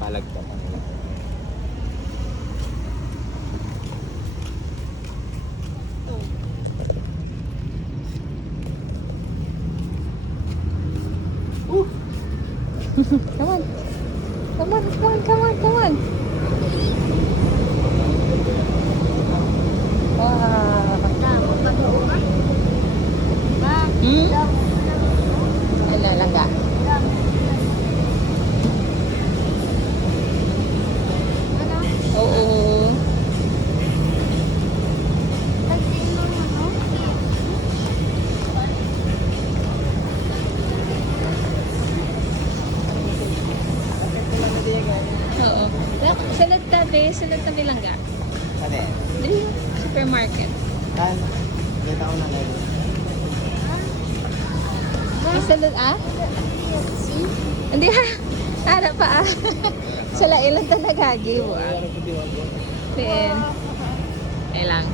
Palag ka pa nila. Come on. Come on, come on, come on, come on. Wow. Ala, langga. Oo. Oo. Salad tabi langga. Ano eh? Dili, supermarket. Kan? Kita ko na ngayon. Salad Hindi ha. Ara pa Sala ilang tanagagi mo Diin. Ilang.